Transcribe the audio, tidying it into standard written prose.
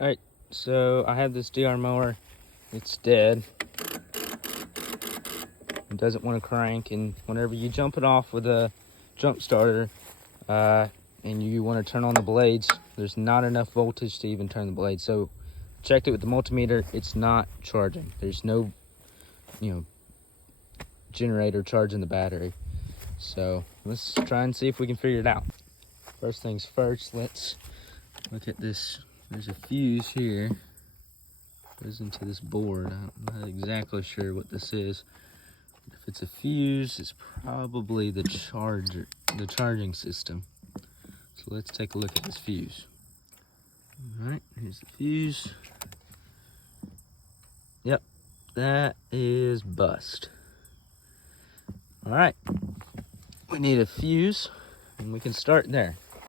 Alright, so I have this DR mower. It's dead. It doesn't want to crank, and whenever you jump it off with a jump starter and you want to turn on the blades, there's not enough voltage to even turn the blades. So checked it with the multimeter, it's not charging. There's no, generator charging the battery. So let's try and see if we can figure it out. First things first, let's look at this. There's a fuse here. Goes into this board. I'm not exactly sure what this is. If it's a fuse, it's probably the charging system. So let's take a look at this fuse. All right, here's the fuse. Yep, that is bust. All right, we need a fuse, and we can start there.